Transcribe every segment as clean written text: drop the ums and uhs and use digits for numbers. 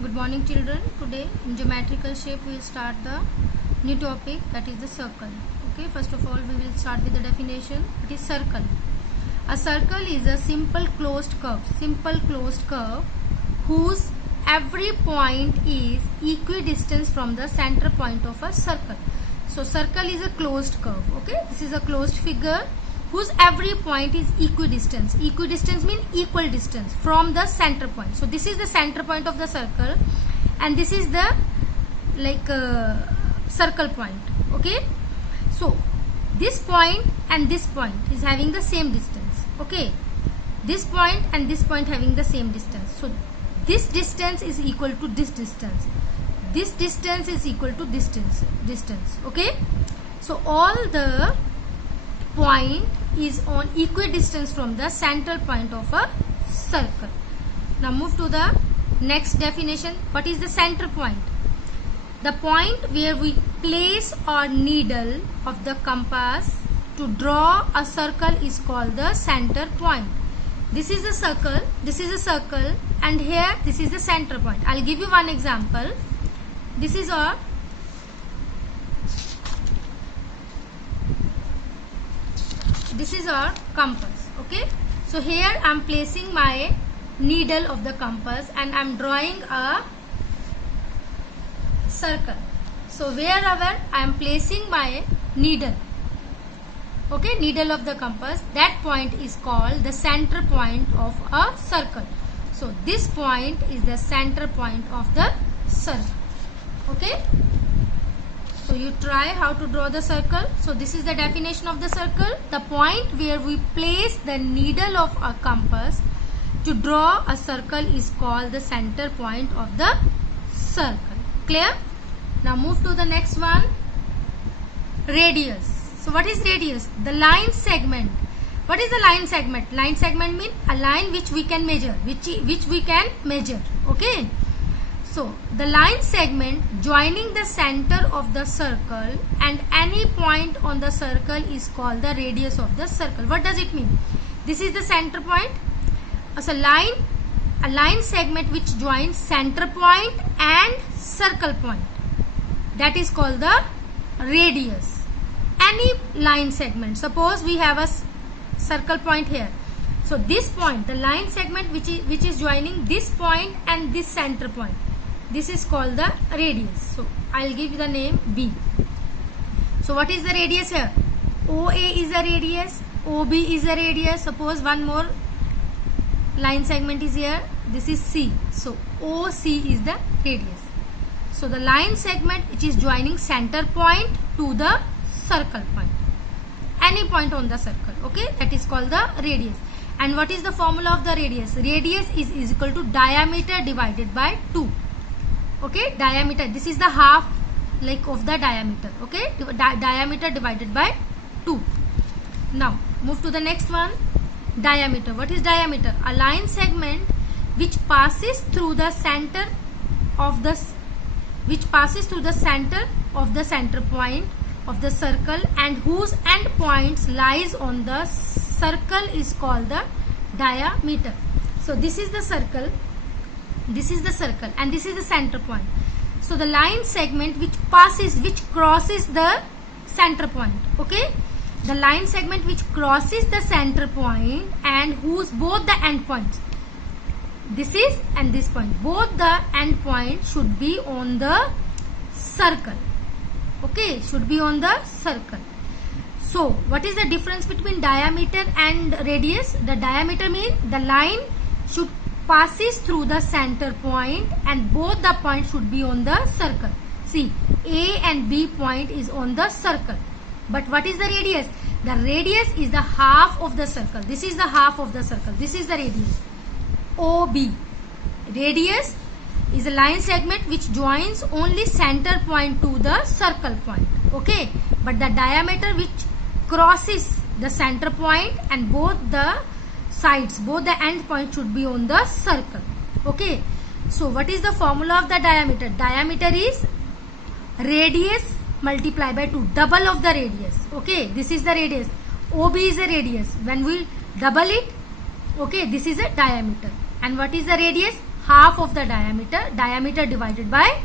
Good morning children. Today in geometrical shape we will start the new topic, that is the circle. Okay, first of all we will start with the definition. It is circle. A circle is a simple closed curve whose every point is equidistant from the center point of a circle. So circle is a closed curve. Okay, this is a closed figure whose every point is equidistant. Equidistance means equal distance from the center point. So this is the center point of the circle and this is the circle point. Okay, so this point and this point is having the same distance. Okay, this point and this point having the same distance. So this distance is equal to this distance. This distance is equal to this distance. Okay, so all the point is on equidistance from the central point of a circle. Now move to the next definition. What is the center point? The point where we place our needle of the compass to draw a circle is called the center point. This is a circle, and here this is the center point. I'll give you one example. This is our compass. Okay, so here I'm placing my needle of the compass and I'm drawing a circle. So wherever I am placing my needle, okay, needle of the compass, that point is called the center point of a circle. So this point is the center point of the circle. Okay, so you try how to draw the circle. So this is the definition of the circle. The point where we place the needle of a compass to draw a circle is called the center point of the circle. Clear? Now move to the next one. Radius. So what is radius? The line segment. What is the line segment? Line segment means a line which we can measure, which we can measure. Okay. So the line segment joining the center of the circle and any point on the circle is called the radius of the circle. What does it mean? This is the center point. So a line segment which joins center point and circle point, that is called the radius. Any line segment, suppose we have a circle point here. So this point, the line segment which is joining this point and this center point, this is called the radius. So I'll give you the name B. So what is the radius here? OA is a radius, OB is a radius. Suppose one more line segment is here. This is C. So OC is the radius. So the line segment which is joining center point to the circle point, any point on the circle, okay, that is called the radius. And what is the formula of the radius? Radius is equal to diameter divided by 2. Okay, diameter, this is the half of the diameter. Okay, diameter divided by 2. Now move to the next one. Diameter. What is diameter? A line segment which passes through the center of the center point of the circle and whose end points lies on the circle is called the diameter. So this is the circle, and this is the center point. So the line segment which crosses the center point. Okay, the line segment which crosses the center point and whose both the end points, this is and this point, both the end points should be on the circle. Okay, should be on the circle. So what is the difference between diameter and radius? The diameter means the line should passes through the center point and both the points should be on the circle. See, A and B point is on the circle. But what is the radius? The radius is the half of the circle. This is the half of the circle. This is the radius. OB. Radius is a line segment which joins only center point to the circle point. Okay. But the diameter which crosses the center point and both the sides, both the end points should be on the circle. Okay. So what is the formula of the diameter? Diameter is radius multiplied by 2, double of the radius. Okay, this is the radius. OB is a radius. When we double it, okay, this is a diameter. And what is the radius? half of the diameter divided by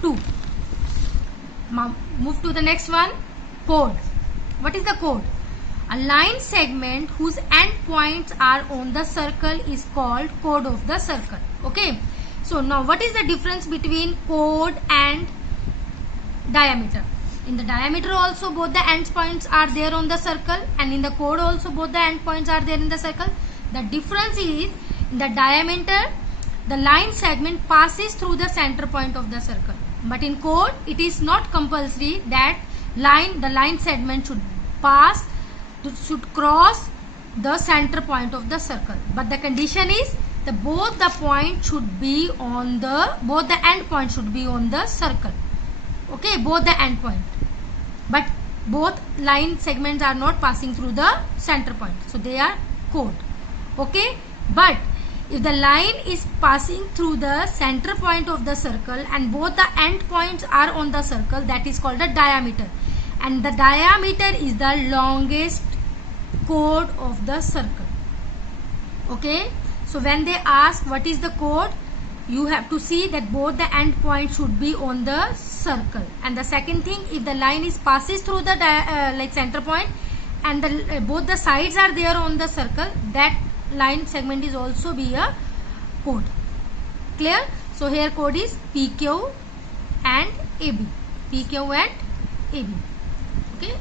2. Now move to the next one, chord. What is the chord? A line segment whose end points are on the circle is called chord of the circle. Okay. So now what is the difference between chord and diameter? In the diameter also both the end points are there on the circle, and in the chord also both the end points are there in the circle. The difference is, in the diameter the line segment passes through the center point of the circle, but in chord it is not compulsory that the line segment should cross the center point of the circle, but the condition is that both the end points should be on the circle. Okay, both the end point, but both line segments are not passing through the center point, so they are chord. Okay, but if the line is passing through the center point of the circle and both the end points are on the circle, that is called a diameter, and the diameter is the longest chord of the circle. Okay, so when they ask what is the chord, you have to see that both the end points should be on the circle. And the second thing, if the line is passes through the center point and both the sides are there on the circle, that line segment is also be a chord. Clear? So here chord is PQ and AB. PQ and AB. Okay.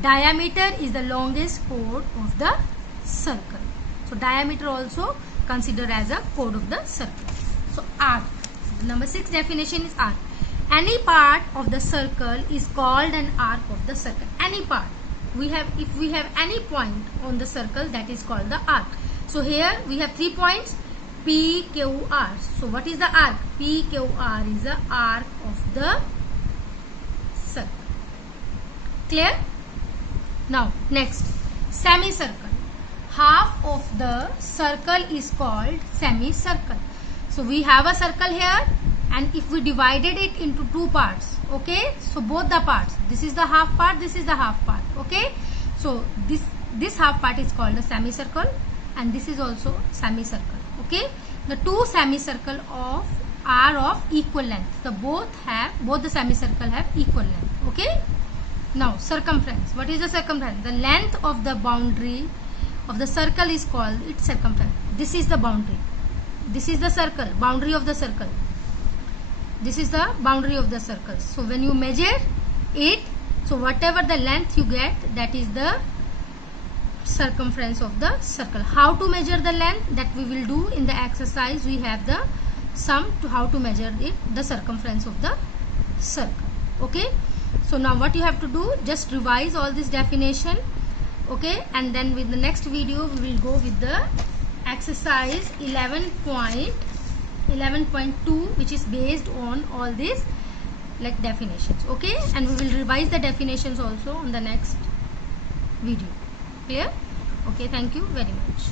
Diameter is the longest chord of the circle. So diameter also considered as a chord of the circle. So arc. Number 6 definition is arc. Any part of the circle is called an arc of the circle. Any part. If we have any point on the circle, that is called the arc. So here we have 3 points, P, Q, R. So what is the arc? P, Q, R is the arc of the circle. Clear? Now next, semicircle. Half of the circle is called semicircle. So we have a circle here, and if we divided it into 2 parts, okay, so both the parts, this is the half part, this is the half part, okay, so this half part is called a semicircle, and this is also semicircle. Okay, the 2 semicircle are of equal length. So both the semicircle have equal length. Okay, now circumference. What is the circumference? The length of the boundary of the circle is called its circumference. This is the boundary. This is the circle, boundary of the circle. This is the boundary of the circle. So when you measure it, so whatever the length you get, that is the circumference of the circle. How to measure the length, that we will do in the exercise. We have the sum to how to measure it, the circumference of the circle. Okay, so now what you have to do, just revise all this definition. Okay, and then with the next video we will go with the exercise 11.2, which is based on all these like definitions. Okay, and we will revise the definitions also on the next video. Clear? Okay, thank you very much.